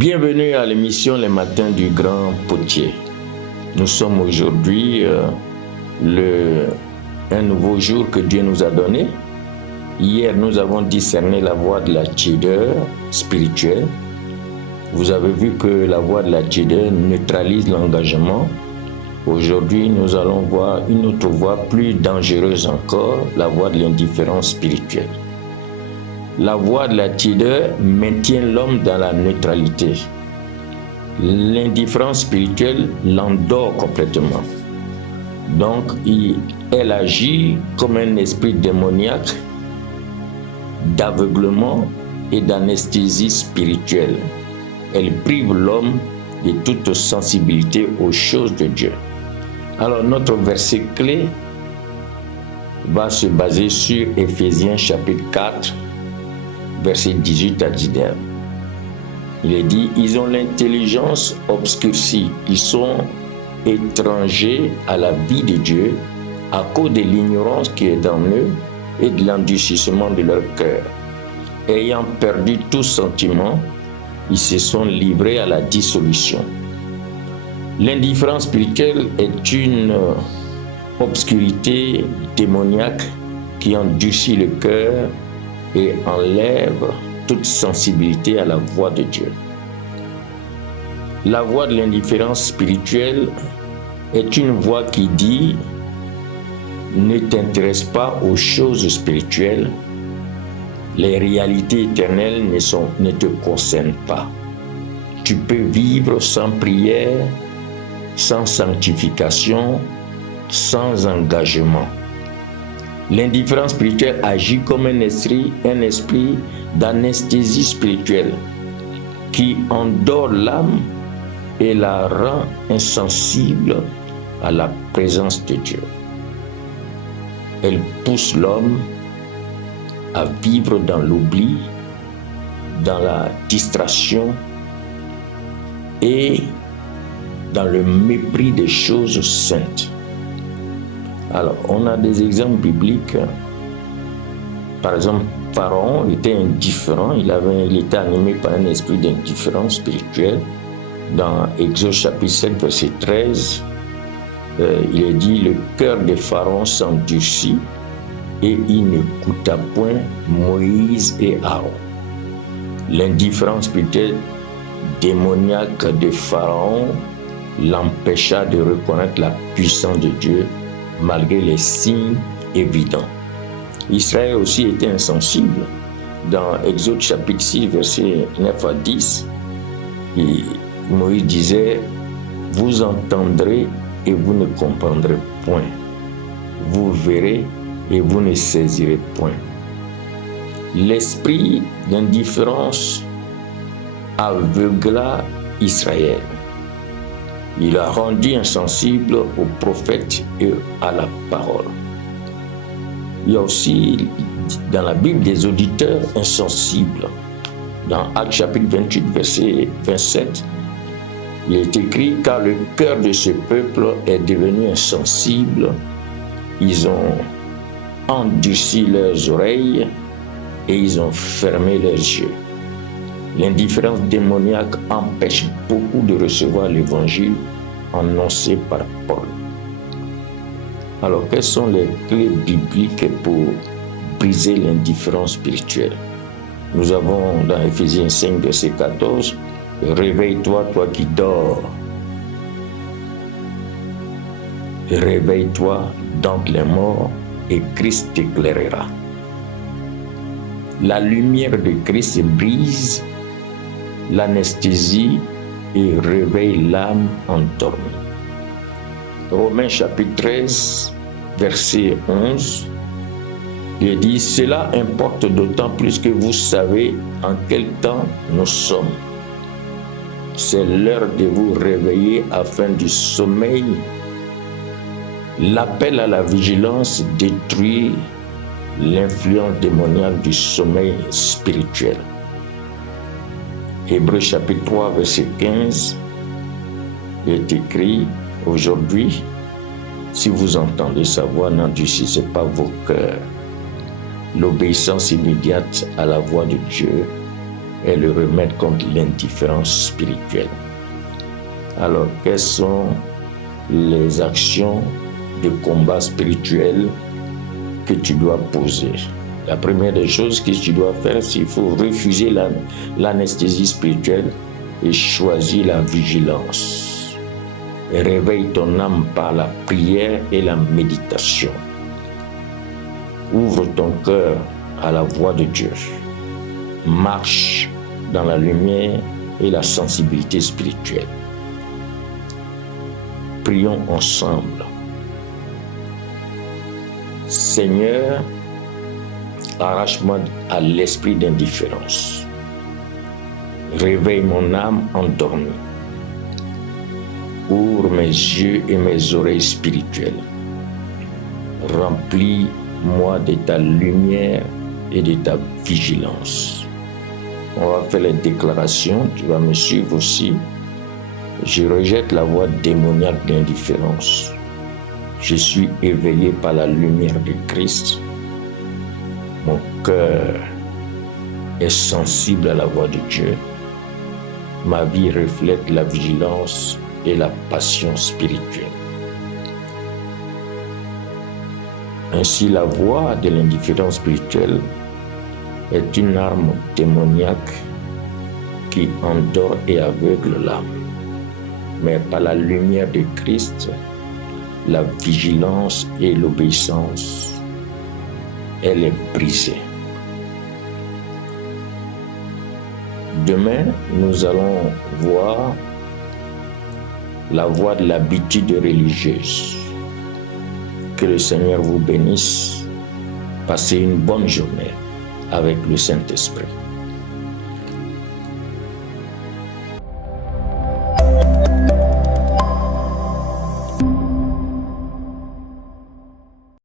Bienvenue à l'émission Les Matins du Grand Potier. Nous sommes aujourd'hui un nouveau jour que Dieu nous a donné. Hier, nous avons discerné la voie de la tiédeur spirituelle. Vous avez vu que la voie de la tiédeur neutralise l'engagement. Aujourd'hui, nous allons voir une autre voie plus dangereuse encore, la voie de l'indifférence spirituelle. La voie de la tiédeur maintient l'homme dans la neutralité. L'indifférence spirituelle l'endort complètement. Donc, elle agit comme un esprit démoniaque d'aveuglement et d'anesthésie spirituelle. Elle prive l'homme de toute sensibilité aux choses de Dieu. Alors, notre verset clé va se baser sur Éphésiens chapitre 4, verset 18 à 19. Il est dit, ils ont l'intelligence obscurcie, ils sont étrangers à la vie de Dieu à cause de l'ignorance qui est dans eux et de l'endurcissement de leur cœur. Ayant perdu tout sentiment, ils se sont livrés à la dissolution. L'indifférence spirituelle est une obscurité démoniaque qui endurcit le cœur et enlève toute sensibilité à la voix de Dieu. La voix de l'indifférence spirituelle est une voix qui dit « Ne t'intéresse pas aux choses spirituelles, les réalités éternelles ne te concernent pas. Tu peux vivre sans prière, sans sanctification, sans engagement. » L'indifférence spirituelle agit comme un esprit d'anesthésie spirituelle qui endort l'âme et la rend insensible à la présence de Dieu. Elle pousse l'homme à vivre dans l'oubli, dans la distraction et dans le mépris des choses saintes. Alors, on a des exemples bibliques. Par exemple, Pharaon était indifférent, il était animé par un esprit d'indifférence spirituelle. Dans Exode chapitre 7, verset 13, il est dit, le cœur de Pharaon s'endurcit et il n'écouta point Moïse et Aaron. L'indifférence spirituelle démoniaque de Pharaon l'empêcha de reconnaître la puissance de Dieu malgré les signes évidents. Israël aussi était insensible. Dans Exode chapitre 6, versets 9 à 10, Moïse disait, « Vous entendrez et vous ne comprendrez point. Vous verrez et vous ne saisirez point. » L'esprit d'indifférence aveugla Israël. Il a rendu insensible aux prophètes et à la parole. Il y a aussi dans la Bible des auditeurs insensibles. Dans Actes chapitre 28, verset 27, il est écrit « Car le cœur de ce peuple est devenu insensible, ils ont endurci leurs oreilles et ils ont fermé leurs yeux. » L'indifférence démoniaque empêche beaucoup de recevoir l'évangile annoncé par Paul. Alors, quelles sont les clés bibliques pour briser l'indifférence spirituelle? Nous avons dans Éphésiens 5, verset 14, « Réveille-toi, toi qui dors. Réveille-toi d'entre les morts et Christ t'éclairera. » La lumière de Christ brise l'anesthésie et réveille l'âme endormie. Romains chapitre 13, verset 11, il dit « Cela importe d'autant plus que vous savez en quel temps nous sommes. C'est l'heure de vous réveiller afin du sommeil. L'appel à la vigilance détruit l'influence démoniaque du sommeil spirituel. » Hébreux chapitre 3, verset 15, il est écrit « Aujourd'hui, si vous entendez sa voix, n'endurcissez pas vos cœurs. » L'obéissance immédiate à la voix de Dieu est le remède contre l'indifférence spirituelle. Alors, quelles sont les actions de combat spirituel que tu dois poser? La première des choses que tu dois faire, c'est qu'il faut refuser l'anesthésie spirituelle et choisir la vigilance. Et réveille ton âme par la prière et la méditation. Ouvre ton cœur à la voix de Dieu. Marche dans la lumière et la sensibilité spirituelle. Prions ensemble. Seigneur, arrache-moi à l'esprit d'indifférence. Réveille mon âme endormie. Ouvre mes yeux et mes oreilles spirituelles. Remplis-moi de ta lumière et de ta vigilance. On va faire les déclarations, tu vas me suivre aussi. Je rejette la voix démoniaque d'indifférence. Je suis éveillé par la lumière de Christ. Mon cœur est sensible à la voix de Dieu. Ma vie reflète la vigilance et la passion spirituelle. Ainsi, la voix de l'indifférence spirituelle est une arme démoniaque qui endort et aveugle l'âme. Mais par la lumière de Christ, la vigilance et l'obéissance, elle est brisée. Demain, nous allons voir la voie de l'habitude religieuse. Que le Seigneur vous bénisse. Passez une bonne journée avec le Saint-Esprit.